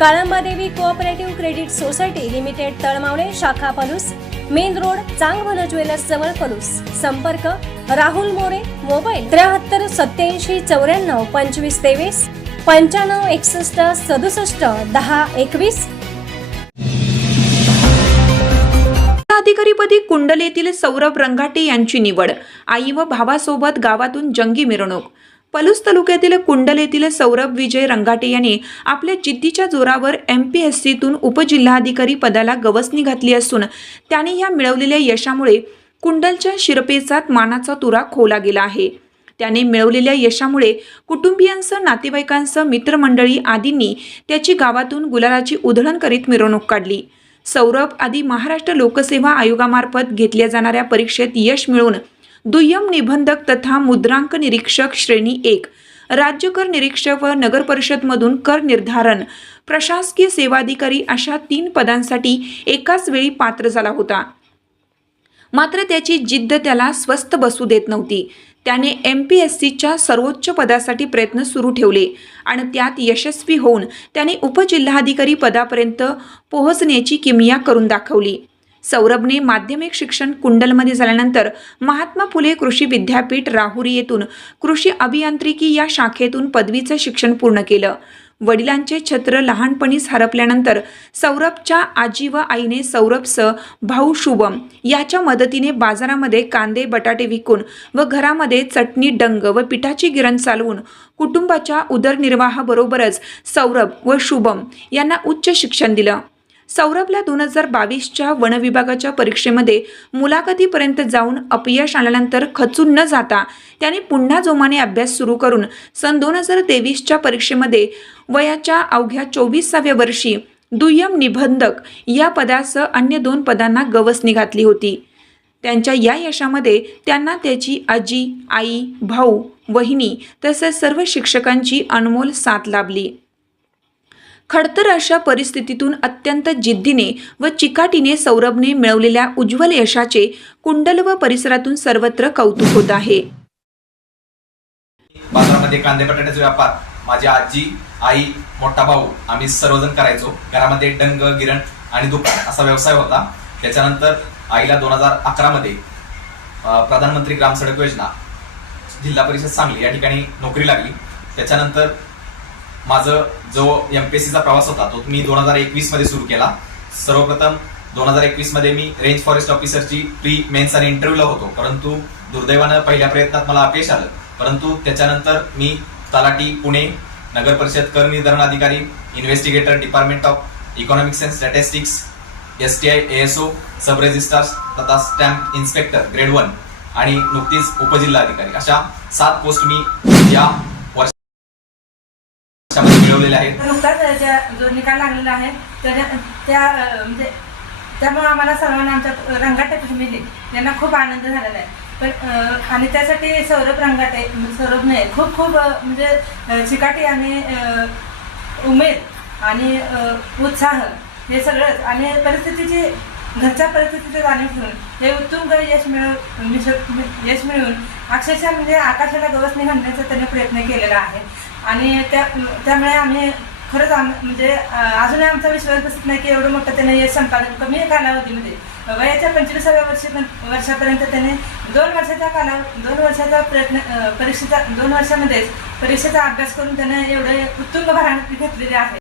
Kalamba Devi cooperative credit society limited Talmavale शाखा Palus main road Changbhala jewellers जवळ पलूस. संपर्क Rahul More mobile त्र्याहत्तर सत्याऐंशी चौऱ्याण्णव पंचवीस तेवीस पंच्याण्णव एकसष्ट सदुसष्ट दहा एकवीस. अधिकारीपदी कुंडल येथील सौरभ रंगाटे यांची निवड. आई व भावासोबत गावातून जंगी मिरवणूक. पलूस तालुक्यातील कुंडल येथील सौरभ विजय रंगाटे यांनी आपल्या जिद्दीच्या जोरावर एम पी एस सीतून उपजिल्हाधिकारी पदाला गवसणी घातली असून त्यांनी या मिळवलेल्या यशामुळे कुंडलच्या शिरपेचात मानाचा तुरा खोला गेला आहे. त्याने मिळवलेल्या यशामुळे कुटुंबियांसह नातेवाईकांसह मित्रमंडळी आदींनी त्याची गावातून गुलालाची उधळण करीत मिरवणूक काढली. सौरभ आदी महाराष्ट्र लोकसेवा आयोगामार्फत घेतल्या जाणाऱ्या परीक्षेत यश मिळवून दुय्यम निबंधक तथा मुद्रांक निरीक्षक श्रेणी एक. राज्य कर निरीक्षक व नगर परिषदमधून कर निर्धारण. प्रशासकीय सेवाधिकारी अशा तीन पदांसाठी एकाच वेळी पात्र झाला होता. मात्र त्याची जिद्द त्याला स्वस्थ बसू देत नव्हती. त्याने एम पी एस सीच्या सर्वोच्च पदासाठी प्रयत्न सुरू ठेवले आणि त्यात यशस्वी होऊन त्याने उपजिल्हाधिकारी पदापर्यंत पोहोचण्याची किमया करून दाखवली. सौरभने माध्यमिक शिक्षण कुंडलमध्ये झाल्यानंतर महात्मा फुले कृषी विद्यापीठ राहुरी येथून कृषी अभियांत्रिकी या शाखेतून पदवीचं शिक्षण पूर्ण केलं. वडिलांचे छत्र लहानपणीच हरपल्यानंतर सौरभच्या आजी व आईने सौरभसह भाऊ शुभम याच्या मदतीने बाजारामध्ये कांदे बटाटे विकून व घरामध्ये चटणी डंग व पिठाची गिरण चालवून कुटुंबाच्या उदरनिर्वाहाबरोबरच सौरभ व शुभम यांना उच्च शिक्षण दिलं. सौरभला दोन हजार बावीसच्या वन विभागाच्या परीक्षेमध्ये मुलाखतीपर्यंत जाऊन अपयश आल्यानंतर खचून न जाता त्याने पुन्हा जोमाने अभ्यास सुरू करून सन दोन हजार तेवीसच्या परीक्षेमध्ये वयाच्या अवघ्या चोवीसाव्या वर्षी दुय्यम निबंधक या पदासह अन्य दोन पदांना गवसणी घातली होती. त्यांच्या या यशामध्ये त्यांना त्याची आजी आई भाऊ वहिनी तसेच सर्व शिक्षकांची अनमोल साथ लाभली. खडतर अशा परिस्थितीतून अत्यंत जिद्दीने व चिकाटीने सौरभने मिळवलेल्या उज्ज्वल यशाचे कुंडल व परिसरातून सर्वत्र कौतुक होत आहे. बाजारामध्ये कांदे बटाट्याचा व्यापार. माझी आजी आई मोठा भाऊ आम्ही सर्वजण करायचो. घरामध्ये डंग गिरण आणि दुकान असा व्यवसाय होता. त्याच्यानंतर आईला दोन हजार अकरामध्ये प्रधानमंत्री ग्राम सडक योजना जिल्हा परिषद सांगली. या ठिकाणी नोकरी लागली. त्याच्यानंतर माझं जो एम पी एस सीचा प्रवास होता तो मी दोन हजार एकवीसमध्ये सुरू केला. सर्वप्रथम दोन हजार एकवीसमध्ये मी रेंज फॉरेस्ट ऑफिसरची प्री मेन्स आणि इंटरव्ह्यूला होतो. परंतु दुर्दैवानं पहिल्या प्रयत्नात मला अपयश आलं. परंतु त्याच्यानंतर मी तलाठी पुणे नगर परिषद कर निर्धारण अधिकारी investigator department of economics and statistics S T I ASO sub registrar तथा स्टॅम्प इन्स्पेक्टर ग्रेड वन आणि नुकतीच उपजिल्हा अधिकारी अशा सात पोस्ट मी या वर्षामध्ये आहेत. नुकताच ज्या जो निकाल लागलेला आहे त्या त्या म्हणजे त्यामुळे आम्हाला सर्वांना आमच्या रंगाटे मिळले यांना खूप आनंद झालेला आहे. पण आणि त्यासाठी सौरभ रंगाटे म्हणजे नाही खूप खूप म्हणजे चिकाटी आणि उमेद आणि उत्साह हे सगळंच आणि परिस्थितीची घरच्या परिस्थितीचं जाणीव ठेवून हे उत्तुंग यश मिळव यश मिळवून अक्षरशः म्हणजे आकाशाला गवसणी घालण्याचा त्याने प्रयत्न केलेला आहे. आणि त्या त्यामुळे आम्ही खरंच आम म्हणजे अजूनही आमचा विश्वास बसत नाही की एवढं मोठं त्याने यश संपादन कमी कालावधीमध्ये. वयाच्या पंचवीसाव्या वर्षी वर्षापर्यंत त्याने दोन वर्षाचा काला दोन वर्षाचा प्रयत्न परीक्षेचा दोन वर्षामध्येच परीक्षेचा अभ्यास करून त्याने एवढे उत्तुंग भराणा घेतलेले आहे.